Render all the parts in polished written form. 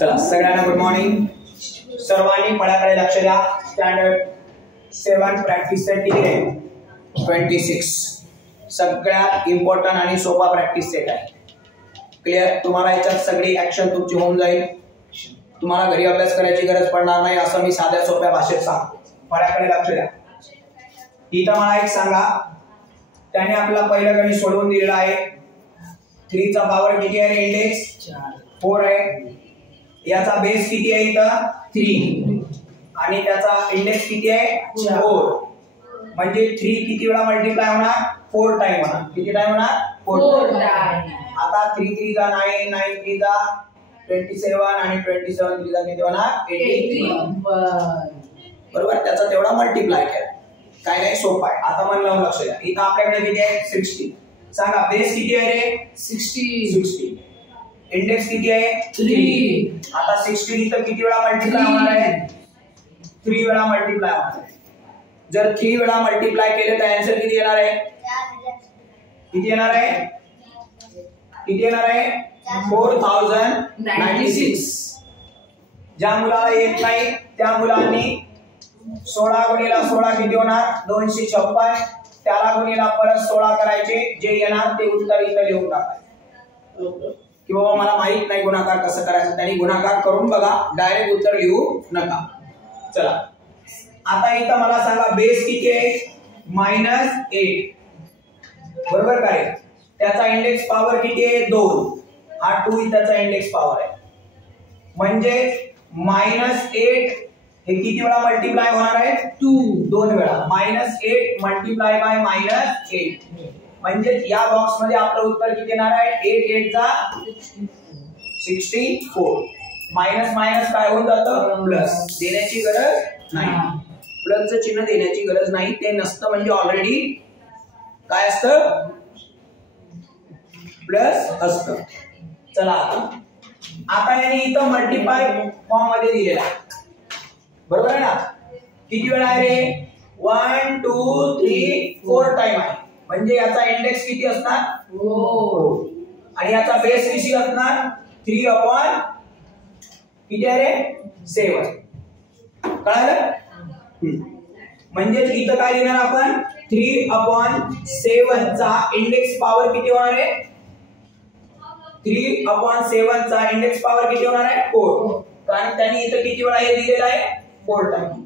चला सगळ्यांना good morning. सर्वांनी फळाकडे लक्ष द्या. स्टँडर्ड 7 प्रॅक्टिस सेट किती आहे? 26. सगळ्यात इम्पॉर्टंट आणि सोपा प्रॅक्टिस सेट आहे. क्लिअर? तुम्हाला याच्यात सगळी ऍक्शन तुमची होऊन जाईल. तुम्हाला घरी अभ्यास करायची गरज पडणार नाही असं मी साध्या सोप्या भाषेत सांगतो. फळाकडे लक्ष द्या. इथं मला एक सांगा, त्याने आपला पहिलं गणित सोडवून दिलेला आहे. 3 चा पॉवर किती आहे? इंडेक्स 4 आहे. याचा बेस किती आहे? इथं 3 आणि त्याचा इंडेक्स किती आहे? 4. म्हणजे 3 किती वेळा मल्टिप्लाय होणार? 4 टाइम होणार. किती टाइम होणार? 4 टाइम. आता 3 3 जा 9, 9 3 जा 27 आणि 27 3 जा किती होणार? 83. बरोबर? त्याचा तेवढा मल्टिप्लाय केला. काय नाही, सोपा आहे. आता मन लावून लक्ष द्या. इथं आपल्याकडे किती आहे? 60. सांगा बेस किती आहे रे? 60. इंडेक्स किती आहे? 3. आता 60 इथं किती वेळा मल्टिप्लाय होणार आहे? 3 वेळा मल्टिप्लाय होणार आहे. जर 3 वेळा मल्टिप्लाय केले तर आन्सर किती येणार आहे? किती येणार आहे? किती येणार आहे? 4096. ज्या मुलाला येत नाही त्या मुलांनी 16 गुणिला 16 किती होणार? 256. त्याला गुणिला परत 16 करायचे. जे येणार ते उत्तर इथं लिहून टाकायचे. की बाबा मला माहित नाही गुणाकार कसं करायचं, त्यांनी गुणाकार करून बघा, डायरेक्ट उत्तर लिहू नका. चला आता इथं मला सांगा बेस किती आहे? -8. बरोबर काय? त्याचा इंडेक्स पॉवर किती आहे? 2. हा 2 त्याचा इंडेक्स पॉवर आहे. म्हणजे -8 हे किती वेळा मल्टिप्लाय होणार आहे? 2 वेळा. -8 मल्टिप्लाय बाय -8 म्हणजे या बॉक्स मध्ये आपलं उत्तर किती येणार आहे? 8 8 जा 64. मायनस मायनस काय होऊन जातं? प्लस. देण्याची गरज नाही. प्लसचं चिन्ह देण्याची गरज नाही. ते नसतं म्हणजे ऑलरेडी काय असतं? प्लस असतं. चला आता याने इथं मल्टिप्लाय फॉर्म मध्ये दिलेला आहे. बरोबर आहे ना? किती वेळा आहे रे? 1 2 3 4 टाइम आहे. म्हणजे याचा इंडेक्स किती असणार? 4. आणि याचा बेस किती असणार? 3 अपॉन किती आहे रे? 7. कळलं? म्हणजे इथं काय लिहिणार आपण? 3 अपॉन 7 चा इंडेक्स पॉवर किती होणार आहे? 3 अपॉन 7 चा इंडेक्स पॉवर किती होणार आहे? 4. कारण त्यांनी इथं किती वेळा हे दिलेलं आहे? 4 टाइम.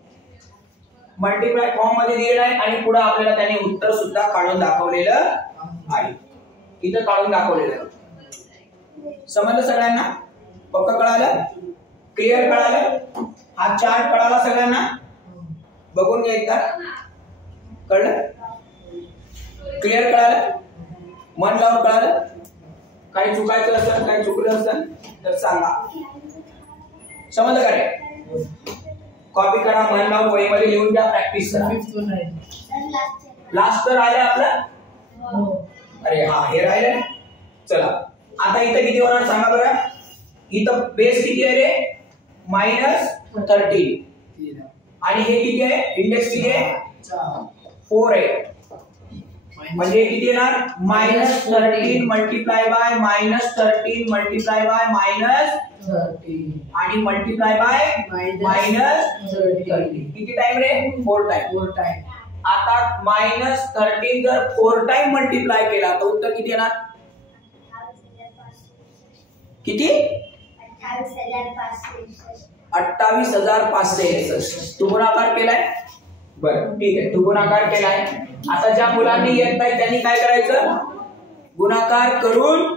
मल्टिप्लाय फॉर्म मध्ये दिलेलं आहे आणि पुढे आपल्याला त्यांनी उत्तर सुद्धा काढून दाखवलेलं आहे. इथं काढून दाखवलेलं आहे. समजलं सगळ्यांना? पक्क कळालं? क्लिअर कळालं? हा चार्ट कळाला सगळ्यांना? बघून घ्या एकदा. कळलं? क्लिअर कळालं? मन लावून कळालं? काही चुकायचं असेल, काही चुकलं असेल तर सांगा. समजलं का रे? कॉपी करा, मन लावून वहीमध्ये लिहून घ्या, प्रॅक्टिस करा. लास्ट तर राहिलं आपलं. अरे हा हे राहिलं. चला आता इथं किती होणार सांगा बरं? इथं बेस किती आहे रे? -13. आणि हे किती आहे? इंडेक्स किती आहे? 4 आहे. म्हणजे किती येणार? -13 मल्टिप्लाय बाय -13 मल्टिप्लाय बाय -13 आणि मल्टिप्लाय बाय -13. किती टाइम रे? 4 टाइम. आता -13 जर 4 टाइम मल्टिप्लाय केला तर उत्तर किती येणार? किती? 28,561. तू गुणाकार केलाय? बरं ठीक आहे, तू गुणाकार केलाय. आता ज्या मुलांनी येत नाही त्यांनी काय करायचं? गुणाकार करून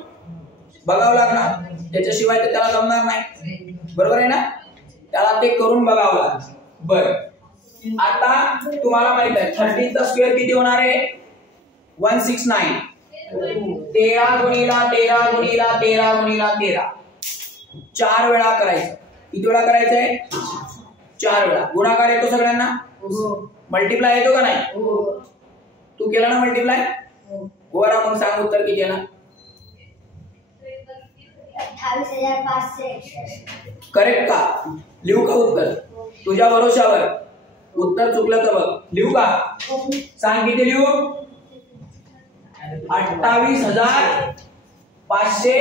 बघावं लागणार. त्याच्याशिवाय तर त्याला जमणार नाही. बरोबर आहे ना? त्याला ते करून बघावं लागणार. बरं आता तुम्हाला माहित आहे 13 चा स्क्वेअर किती होणार आहे? 169. 13 गुणिला 13 गुणिला 13 गुणिला 13 4 वेळा करायचं. किती वेळा करायचंय? 4 वेळा. गुणाकार येतो सगळ्यांना? मल्टिप्लाय येतो का नाही? तू केला ना मल्टिप्लाय? गोरा मग सांग उत्तर किती येणार? 28,561. करेक्ट का? लिहू का उत्तर? तुझ्या भरोशावर. उत्तर चुकलं तर बघ. लिहू का? सांग किती लिहू? 28,500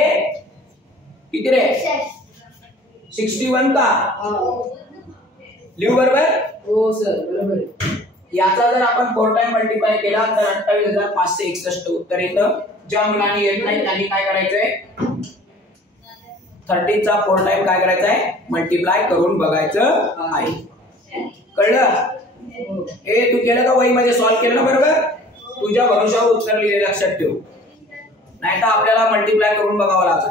किती रे? 61 का लिहू बरोबर? हो सर बरोबर. याचा जर आपण 4 टाइम मल्टिप्लाय केला तर 28,561 उत्तर येतं. ज्या मुलांनी येत नाही त्यांनी काय करायचंय 30 चा 4 टाइम काय करायचंय मल्टिप्लाय करून बघायचं आहे. कळलं? हे तू केलं का वही मध्ये सॉल्व केलं ना बरोबर? तुझ्या भरोशावर उत्तर लिहिले लक्षात ठेव, नाही तर आपल्याला मल्टिप्लाय करून बघावं लागेल.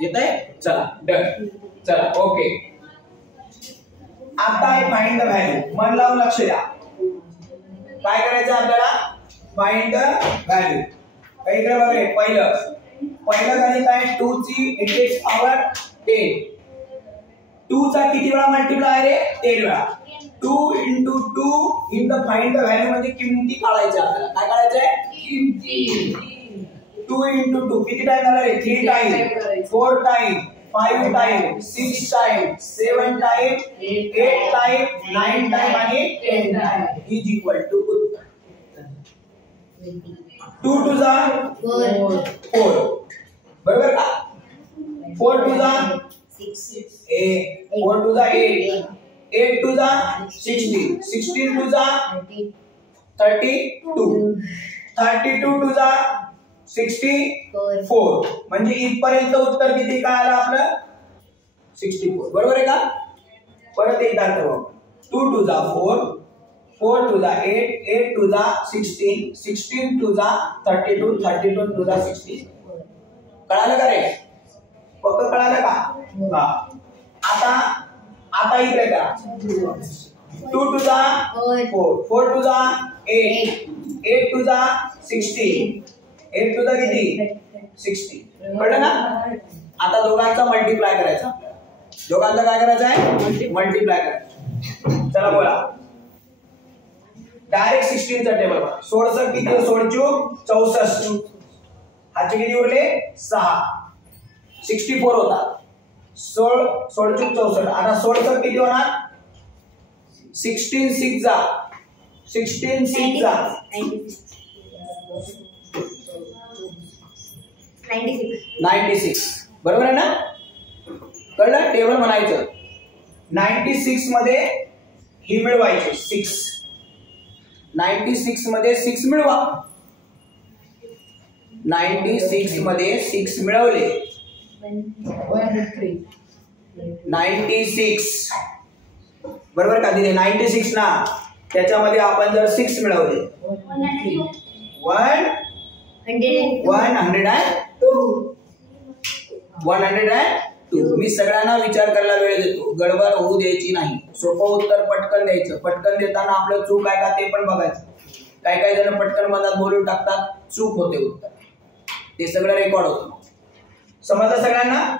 येतंय? चला डन. चला ओके. आता आहे फाइंड द व्हॅल्यू. मन लावून लक्ष द्या. काय करायचं आपल्याला? Find the value. इकडे बघा. पहिलं गणित आहे 2 ची इंडेक्स पॉवर 10. 2 चा किती वेळा मल्टिप्लाय रे? 10 वेळा. 2 into 2 in the find the value म्हणजे किमती काढायच्या आपल्याला. काय काढायचंय? किमती. 2 into 2 किती टाइम झाला रे? 3 time, 4 time, 5 time, 6 time, 7 time, 8 time, 9 time आणि 10 time is equal to 2 two जा 4 बरोबर का? 4 टू जा 8, 4 टू जा 8, 8 टू जा 16, 16 टू जा 32, 32 टू जा 64 म्हणजे इथपर्यंत उत्तर किती काय आलं आपलं? 64 बरोबर आहे का? परत एकदा करू. 2 टू जा 4, 4 टू जा 8, 8 टू जा 16, 16 टू जा 32, 32 टू जा 60. कळालं का रे? फक्त कळालं का? हा. आता इकडे करा. 2 टू जा 4, 4 टू जा 8, 8 टू जा 16, 8 टू जा किती? 60. कळलं ना? आता दोघांचा मल्टिप्लाय करायचा. दोघांचा काय करायचं आहे? मल्टिप्लाय करायचं. चला बोला. डायरेक्ट 16 चा टेबल बघा. 16 किती? 16 चूक 64. हाचे किती उरले? 6. 64 होता. 16 चूक 64. आता 16 किती होणार? 16 6 जा 16 6 जा 96 बरोबर आहे ना? कळलं? टेबल म्हणायचं. 96 मध्ये ही मिळवायची 6. 96 मध्ये 6 मिळवा. 96 मध्ये 6 मिळवले. 96 बरोबर का? तिथे 96 ना, त्याच्यामध्ये आपण जर 6 मिळवले 102. मी सगळ्यांना विचार करायला वेळ देतो. गडबड होऊ द्यायची नाही. सोपं उत्तर पटकन द्यायचं. पटकन देताना आपलं चूक आहे का ते पण बघायचं. काही जण पटकन मनात बोलून टाकतात, चूक होते उत्तर. ते सगळं रेकॉर्ड होतं. समजलं सगळ्यांना?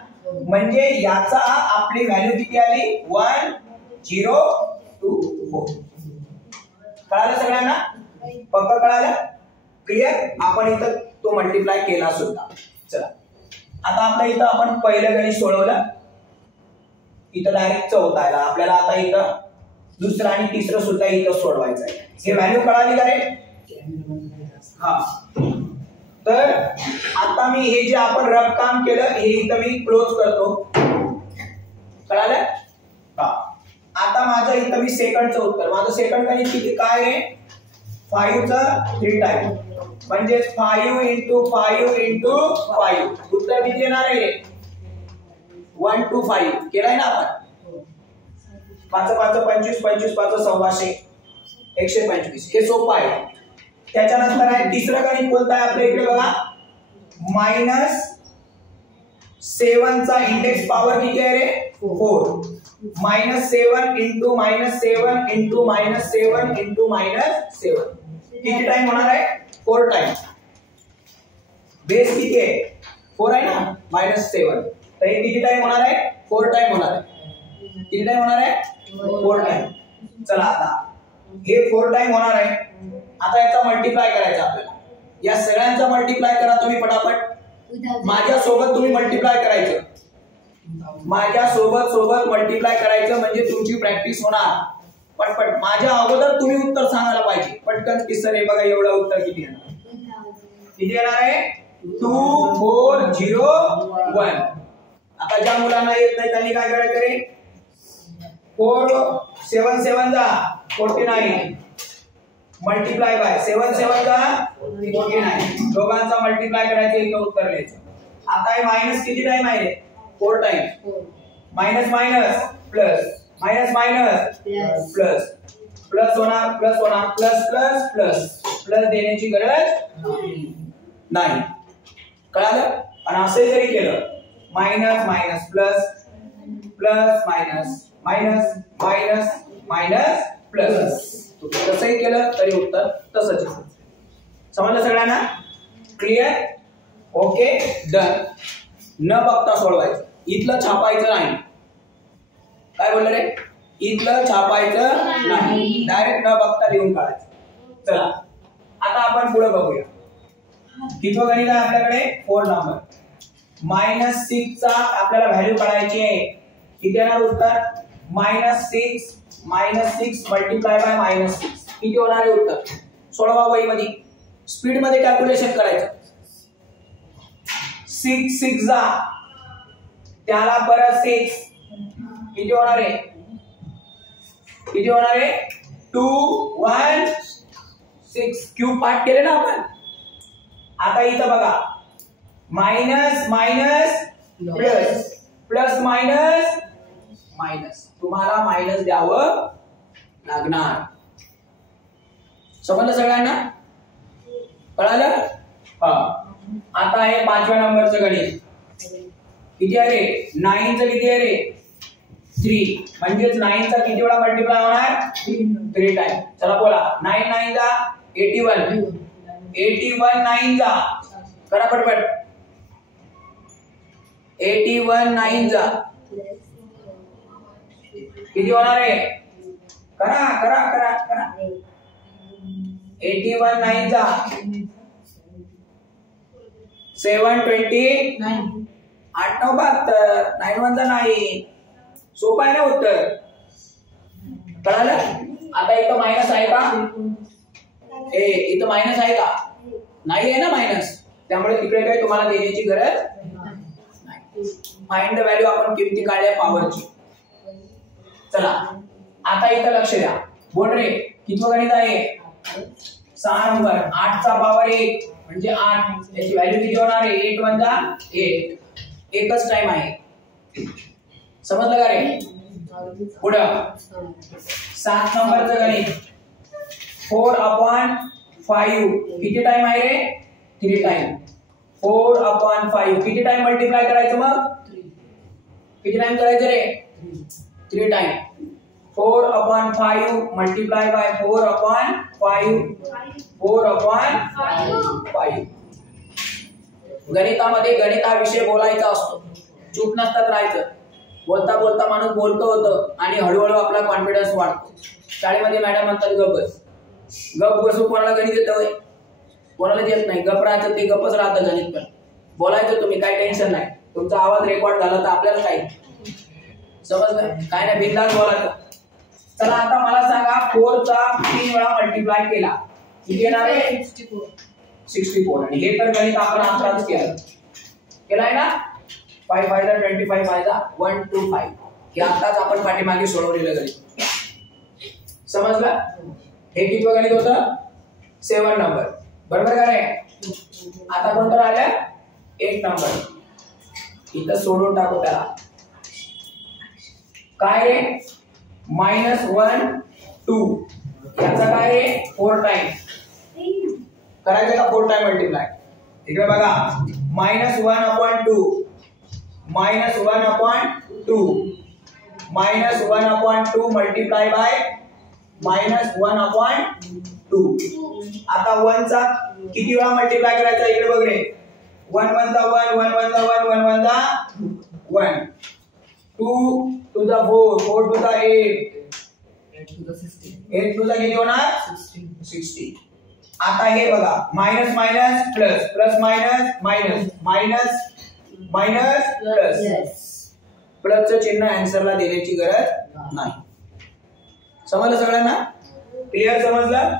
म्हणजे याचा आपली व्हॅल्यू किती आली? 1024. कळालं सगळ्यांना? पक्क कळालं? क्लिअर? आपण इथं तो मल्टिप्लाय केला सुद्धा. चला आता आपल्या इथं आपण पहिलं गणित सोडवलं. इथं डायरेक्ट चौथा आला आपल्याला. आता इथं दुसरं आणि तिसरं सुद्धा इथं सोडवायचं आहे. हे व्हॅल्यू कळाली का रे? हा. तर आता मी हे जे आपण रफ काम केलं हे इथं मी क्लोज करतो. कळालं? हा. आता माझं इथं मी सेकंडचं उत्तर. माझं सेकंड गणित किती काय रे? 5 चा 3 टाइम म्हणजे 5 into 5 into 5 उत्तर किती येणार आहे? 125 केलाय ना आपण. 5 5 25 25 5 1600 125. हे सोपं आहे. त्याच्यानंतर आहे तिसरं गणित कोणतं आहे आपल्या इकडे बघा. -7 चा इंडेक्स पॉवर किती आहे रे? 4. -7 into -7 into -7 into -7 किती टाइम होणार आहे? 4 टाइम. बेस किती आहे? 4 आहे ना, -7. तर हे किती टाइम होणार आहे? 4 टाइम होणार आहे. किती टाइम होणार आहे? 4 टाइम. चला आता हे 4 टाइम होणार आहे. आता याचा मल्टिप्लाय करायचा आपल्याला. या सगळ्यांचा मल्टिप्लाय करा तुम्ही पटापट. माझ्या सोबत तुम्ही मल्टिप्लाय करायचं. माझ्या सोबत मल्टिप्लाय करायचं म्हणजे तुमची प्रॅक्टिस होणार. पटपट माझ्या अगोदर तुम्ही उत्तर सांगायला पाहिजे. पटकन किस्सा रे बघा एवढं उत्तर किती येणार? किती येणार आहे? 2401. आता ज्या मुलांना येत नाही त्यांनी काय करायचं रे 4 7 7 जा 49 मल्टिप्लाय बाय 7 7 जा 49 दोघांचा मल्टिप्लाय करायचं इथं उत्तर लिहायचं. आता हे मायनस किती टाइम आहे 4 time minus minus plus minus minus plus plus होणार प्लस प्लस प्लस प्लस देण्याची गरज नाही. कळालं. आणि असे जरी केलं minus minus plus plus minus minus minus minus plus तसंही केलं तरी उत्तर तसंच आहे. समजलं सगळ्यांना. क्लिअर. Okay done. न बघता सोडवायचं. इथलं छापायचं नाही. काय बोललं रे इथलं छापायचं नाही डायरेक्ट न बघता लिहून काढायचं. चला आता आपण पुढे बघूया. कितवं गणित आहे आपल्याकडे 4 नंबर. -6 चा आपल्याला व्हॅल्यू काढायची आहे. किती येणार उत्तर -6 मल्टिप्लाय बाय -6 किती होणार आहे उत्तर. 16 वही मध्ये स्पीड मध्ये कॅल्क्युलेशन करायचं. 6 6 जा त्याला परत 6 किती होणार आहे 2 1 6 क्यूब पार्ट केले ना आपण. आता इथं बघा minus minus plus plus minus minus तुम्हाला मायनस द्यावं लागणार. समजलं सगळ्यांना. कळालं. हा आता आहे 5व्या नंबरचं गणित. किती आहे रे 9 चं किती आहे रे 3 म्हणजेच 9 चा किती वेळा मल्टिप्लाय होणार 3 टाइम. चला बोला 9 9 जा 81 81 9 जा करा पटपट 81 9 जा किती होणार आहे करा करा करा करा 81 9 जा 729 8 9 72 9 1 जा 9 सोपं आहे ना उत्तर. कळालं. आता इथं मायनस आहे का इथं मायनस आहे का नाही आहे ना मायनस. त्यामुळे तिकडे काही तुम्हाला देण्याची गरज नाही. फाइंड द व्हॅल्यू आपण किमती काढल्या पॉवरची. चला आता इथं लक्ष द्या. बोल रे कितवं गणित आहे 6 नंबर. 8 चा पॉवर 1 म्हणजे 8 याची व्हॅल्यू किती होणार आहे 8 1 जा 8 एकच टाइम आहे. समजलं का रे. पुढं 7 नंबरचं गणित 4/5 किती टाइम आहे रे 3 टाइम. 4/5 किती टाइम मल्टिप्लाय करायचं मग किती टाइम करायचं रे 3 टाइम. 4/5 multiply by 4/5 4/5. गणितामध्ये गणित हा विषय बोलायचा असतो. चूप नसतात राहायचं. बोलता बोलता माणूस बोलतो होतं आणि हळूहळू आपला कॉन्फिडन्स वाढतो. शाळेमध्ये मॅडम म्हणतात गप बस. गप बसू कोणाला गणित येतं कोणाला येत नाही. गप राहायचं ते गपच राहतं. गणित पण बोलायचं तुम्ही काय टेन्शन नाही. तुमचा आवाज रेकॉर्ड झाला तर आपल्याला काय समजलं काय नाही बिनधास्त बोलायचं. चला आता मला सांगा 4 चा 3 वेळा मल्टिप्लाय केला किती येणार आहे 64. आणि हे तर गणित आपण आताच केलाय ना 5 5 जा 25 5 जा 1 2 5 हे आताच आपण पाठीमागे सोडवलेलं गणित. समजलं. हे कितवं गणित होतं 7 नंबर बरोबर का रे. आता कोणतं राहिलं 8 नंबर. इथं सोडून टाकू त्याला. काय रे -1 2 याचा काय रे 4 टाइम करायचं का 4 टाइम मल्टिप्लाय. इकडे बघा -1/2 -1/2 मल्टिप्लाय बाय -1/2. आता 1 चा किती वेळा मल्टिप्लाय करायचा इकडे बघ रे 1 1 जा 1 1 1 जा 1 1 1 जा 1 2 to the 4 4 to the 8 8 to the किती होणार 60. आता हे बघा minus minus plus plus minus minus minus minus plus प्लसचं चिन्ह आन्सरला देण्याची गरज नाही. समजलं सगळ्यांना. क्लिअर समजलं.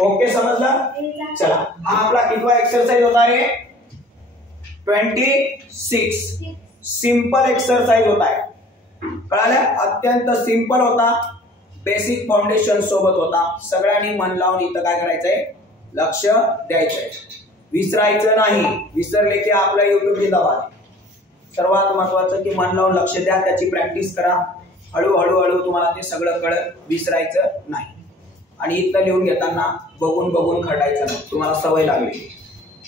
ओके समजलं. चला हा आपला कितवा एक्सरसाइज होता रे 26. सिंपल एक्सरसाइज होता है, कळालं? अत्यंत सिंपल होता, बेसिक फाउंडेशन सोबत होता. सगळ्यांनी मन लावून इथं काय करायचंय, लक्ष द्यायचंय, विसरायचं नाही. विसरले की आपला युट्यूब जिंदाबाद. सर्वात महत्वाचं की मन लावून लक्ष द्या, त्याची प्रॅक्टिस करा. हळूहळू तुम्हाला ते सगळं कळत, विसरायचं नाही. आणि इथं लिहून घेताना बघून बघून खटायचं नाही. तुम्हाला सवय लागली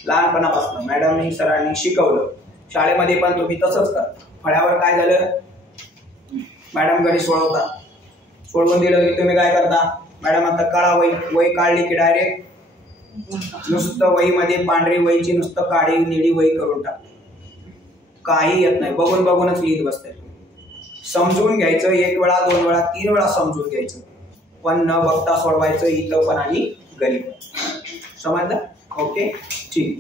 लहानपणापासून, मॅडमनी सरांनी शिकवलं. शाळेमध्ये पण तुम्ही तसंच करा. फळ्यावर काय झालं, मॅडम घरी सोडवतात, सोडवून दिलं की तुम्ही काय करता, मॅडम आता काळा वही काढली की डायरेक्ट नुसतं वहीमध्ये पांढरी वहीची नुसतं काळी निळी वही करून टाक. काही येत नाही, बघून बघूनच लिहित बसते. समजून घ्यायचं, 1 वेळा 2 वेळा 3 वेळा समजून घ्यायचं, पण न बघता सोडवायचं इथं पण आणि घरी पण. समजलं? ओके, ठीक.